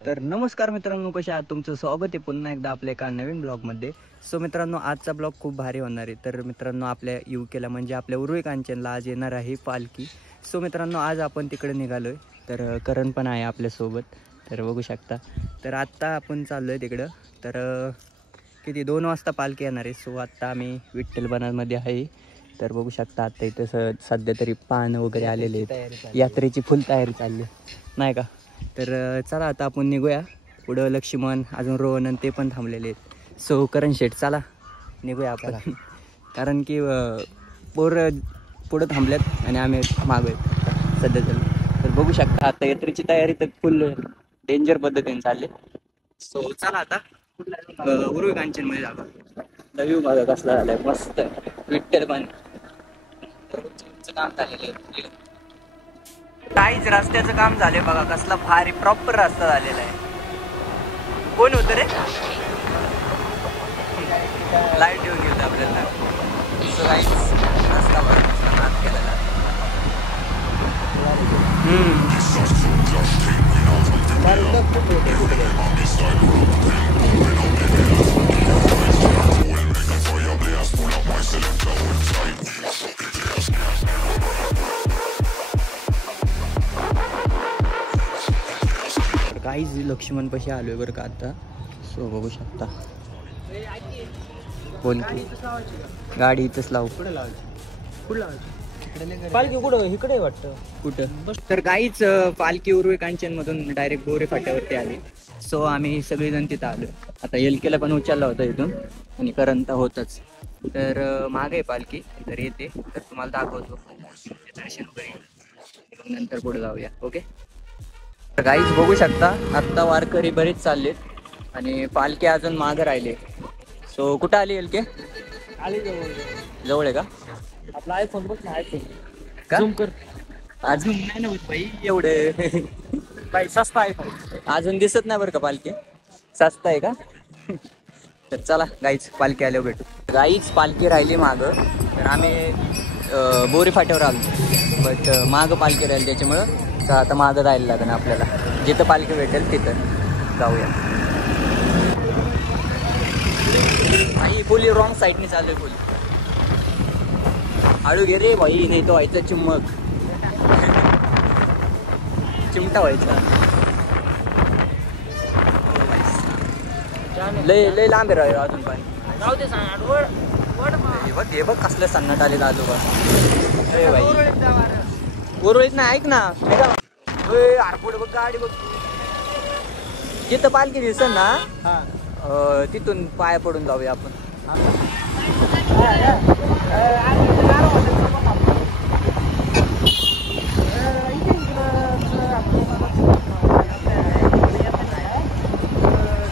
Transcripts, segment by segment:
तर नमस्कार मित्रांनो, कशा आहात? तुमचं स्वागत आहे पुन्हा एकदा आपल्या एका नवीन ब्लॉगमध्ये. सो मित्रांनो, आजचा ब्लॉग खूप भारी होणार आहे. तर मित्रांनो, आपल्या युकेला म्हणजे आपल्या उर्वी कांचनला आज येणार आहे पालखी. सो मित्रांनो, आज आपण तिकडे निघालोय. तर करण पण आहे आपल्यासोबत, तर बघू शकता. तर आत्ता आपण चाललोय तिकडं. तर किती 2 वाजता पालखी येणार आहे. सो आत्ता आम्ही विठ्ठल बनामध्ये आहे. तर बघू शकता आता इथं सध्या तरी पान वगैरे आलेले आहेत. यात्रेची फुल तयारी चालली नाही का? तर चला आता आपण निघूया. पुढं लक्ष्मण, अजून रोहन आणि ते पण थांबलेले आहेत. सो करण शेठ, चला निघूया आपण. कारण की पोरं पुढं थांबल्यात आणि आम्ही मागं आहेत सध्या तर बघू शकता आता यात्रेची तयारी तर फुल डेंजर पद्धतीने चालली. सो चला आता उर्वी कांचनमध्ये जाऊ. नवी माझा कसला झालाय मस्त विठ्ठल पण काम झालेलं आहे. काहीच रस्त्याचं काम झाले बघा, कसला भारी प्रॉपर रस्ता झालेला आहे. कोण होतं रे? लाईट येऊन गेलं आपल्याला. रस्ता नाद केलेला. काहीच लक्ष्मण पशी आलोय बरं का आता. सो बघू शकता. बोल की गाडी इथंच लावू. कुठं लावायची? पालखी कुठं? इकडे वाटतं कुठं. तर काहीच पालखी उर्वी कांचन मधून डायरेक्ट बोरे फाट्यावरती आली. सो आम्ही सगळेजण तिथं आलो. आता एलकेला पण उचलला होता इथून आणि करंत होतच. तर मागे आहे पालखी, तर येते तर तुम्हाला दाखवतो. दर्शन वगैरे नंतर पुढे जाऊया. ओके. तर काहीच बघू शकता आत्ता वारकरी बरेच चाललेत आणि पालखी अजून मागं राहिले. सो कुठं आली एलके? आली जवळ आहे का? आपला आयफोन बघ ना, आयफोन का अजून नाही ना भाई एवढे. बाई सस्ता आयफोन अजून दिसत नाही बरं का. पालखी सस्ता आहे का? तर चला गाईच पालखी आल्यावर भेटू. गाईच पालखी राहिली मागं, तर आम्ही बोरी फाट्यावर आलो. बट मागं पालखी राहिली त्याच्यामुळं तर आता मागं जायला लागेल आपल्याला. जिथं पालखी भेटेल तिथं जाऊया. भाई फुली रॉंग साईडने चालू आहे. फुली हळू घे रे भाई, नाही तो व्हायचा चिमक. चिमटा व्हायचा. लय लय लांब आहे अजून पाणी. हे बघ कसलं सन्नाट आलेलं आजोबा. उर्वरित नाही, ऐक ना. पुढे बघ गाडी बघ. जिथं पालखी दिसन ना तिथून पाया पडून जाऊया आपण.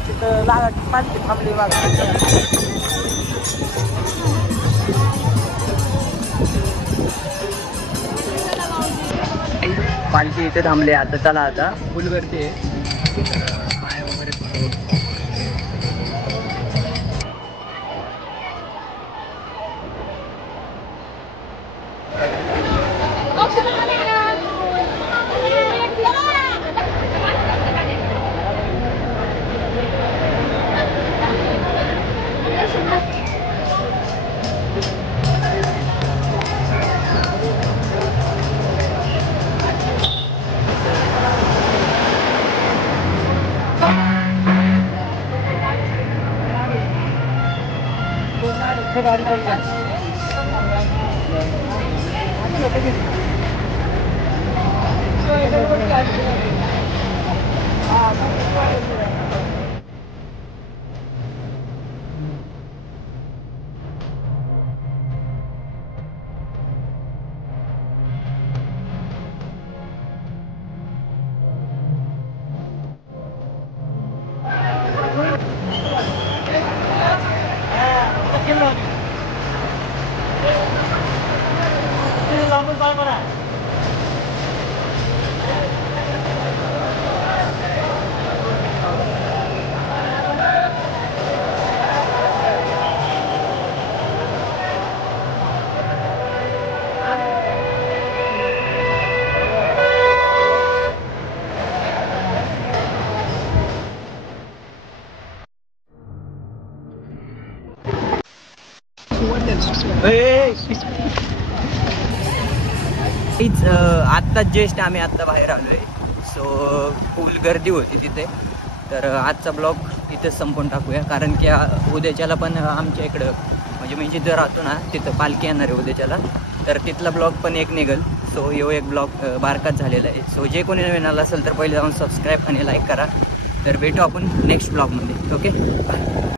तिथं पालखी थांबली पालखी इथे थांबले. आता चला आता फुल गर्दी आहे. पाय वगैरे आत्ता जस्ट आम्ही आत्ता बाहेर आलोय. सो फुल गर्दी होती तिथे. तर आजचा ब्लॉग इथेच संपवून टाकूया, कारण की उद्याच्याला पण आमच्या इकडं म्हणजे मी जिथं राहतो ना तिथं पालखी येणार आहे उद्याच्याला. तर तिथला ब्लॉग पण एक निघेल. सो यो एक ब्लॉग बारकाच झालेला आहे. सो जे कोणी नवीन आला असेल तर पहिले जाऊन सबस्क्राईब आणि लाईक करा. तर भेटू आपण नेक्स्ट ब्लॉगमध्ये. Okay, bye.